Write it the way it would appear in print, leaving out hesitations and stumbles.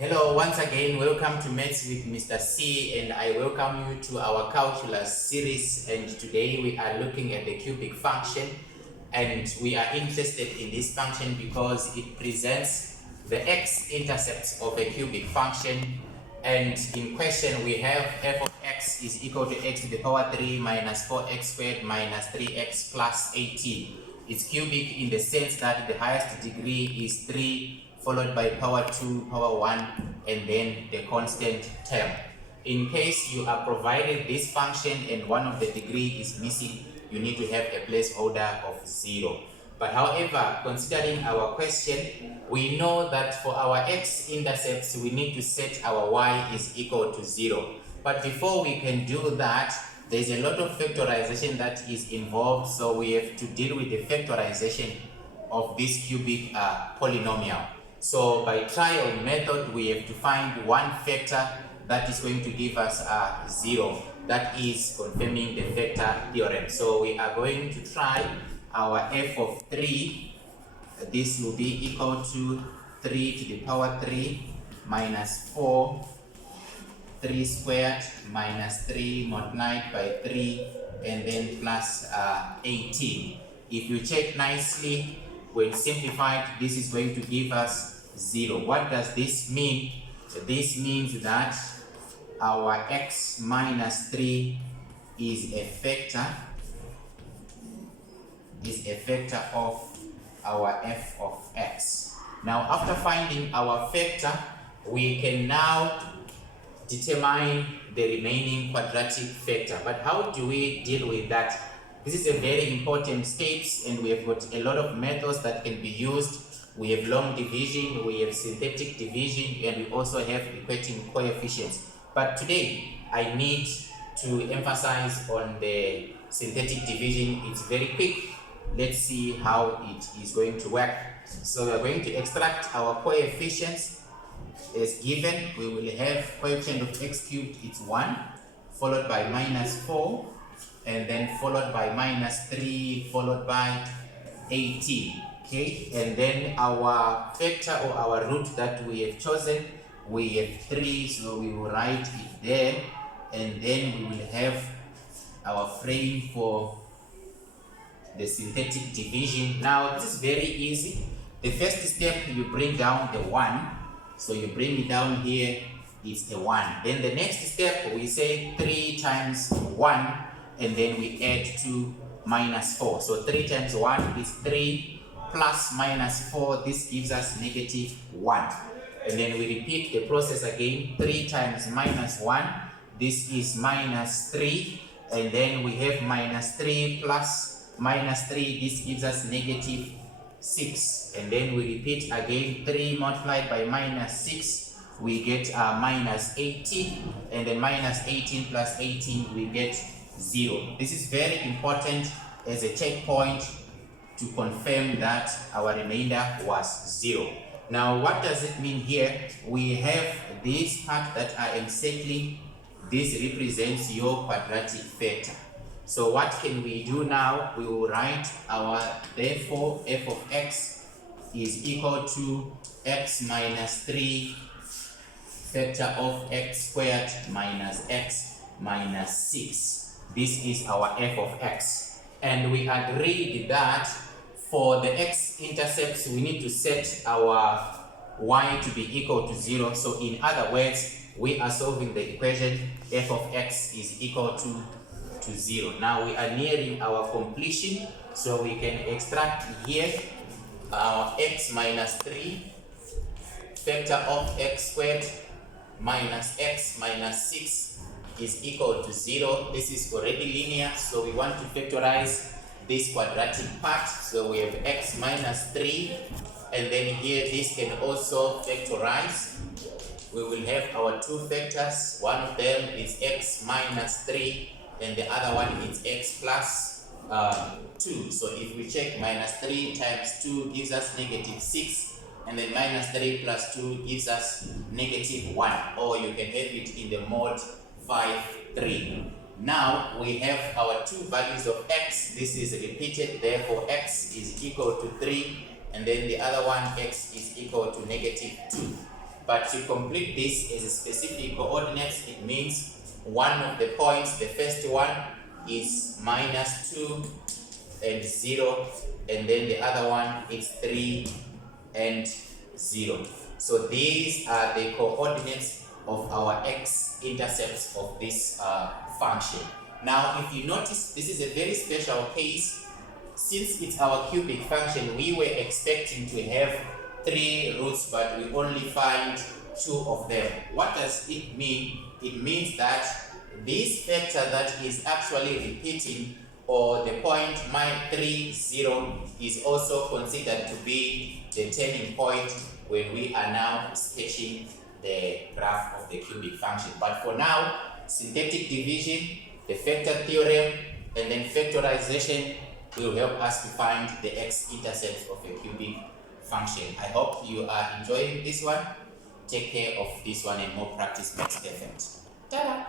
Hello, once again, welcome to Maths with Mr. C, and I welcome you to our calculus series. And today we are looking at the cubic function, and we are interested in this function because it presents the x-intercepts of a cubic function. And in question, we have f of x is equal to x to the power 3 minus 4x squared minus 3x plus 18. It's cubic in the sense that the highest degree is 3 followed by power 2, power 1, and then the constant term. In case you are provided this function and one of the degree is missing, you need to have a placeholder of 0. But however, considering our question, we know that for our x-intercepts, we need to set our y is equal to 0. But before we can do that, there's a lot of factorization that is involved, so we have to deal with the factorization of this cubic polynomial. So by trial method, we have to find one factor that is going to give us 0. That is confirming the factor theorem. So we are going to try our f of 3. This will be equal to 3 to the power 3 minus 4, 3 squared minus 3 multiplied by 3, and then plus 18. If you check nicely, when simplified, this is going to give us 0. What does this mean? This means that our x minus 3 is a factor of our f of x. Now, after finding our factor, we can now determine the remaining quadratic factor. But how do we deal with that? This is a very important step, and we have got a lot of methods that can be used. We have long division, we have synthetic division, and we also have equating coefficients. But today, I need to emphasize on the synthetic division. It's very quick. Let's see how it is going to work. So we are going to extract our coefficients as given. We will have coefficient of x cubed, it's 1, followed by minus 4, and then followed by minus 3, followed by 18. Okay, and then our factor or our root that we have chosen, we have 3, so we will write it there, and then we will have our frame for the synthetic division. Now this is very easy. The first step, you bring down the 1, so you bring it down here, it's a 1. Then the next step, we say 3 times 1, and then we add 2 minus 4. So 3 times 1 is 3 plus minus 4, this gives us negative 1. And then we repeat the process again, 3 times minus 1, this is minus 3, and then we have minus 3 plus minus 3, this gives us negative 6. And then we repeat again, 3 multiplied by minus 6, we get minus 18, and then minus 18 plus 18, we get 0. This is very important as a checkpoint to confirm that our remainder was 0. Now, what does it mean here? We have this part that I am circling. This represents your quadratic factor. So what can we do now? We will write our, therefore, f of x is equal to x minus 3 factor of x squared minus x minus 6. This is our f of x. And we agreed that for the x-intercepts, we need to set our y to be equal to 0. So in other words, we are solving the equation f of x is equal to 0. Now we are nearing our completion, so we can extract here our x minus 3 factor of x squared minus x minus 6 is equal to 0. This is already linear, so we want to factorize this quadratic part. So we have x minus 3, and then here this can also factorize. We will have our two factors. One of them is x minus 3, and the other one is x plus 2. So if we check, minus 3 times 2 gives us negative 6, and then minus 3 plus 2 gives us negative 1, or you can have it in the mode 5, 3. Now we have our two values of x. This is repeated, therefore x is equal to 3, and then the other one, x is equal to negative 2. but to complete this as a specific coordinates, it means one of the points, the first one is -2 and 0, and then the other one is 3 and 0. So these are the coordinates of our x-intercepts of this function. Now, if you notice, this is a very special case. Since it's our cubic function, we were expecting to have 3 roots, but we only find 2 of them. What does it mean? It means that this factor that is actually repeating, or the point -3, 0, is also considered to be the turning point when we are now sketching the graph of the cubic function. But for now, syntactic division, the factor theorem, and then factorization will help us to find the x-intercepts of a cubic function. I hope you are enjoying this one. Take care of this one, and more practice makes perfect. Ta-da!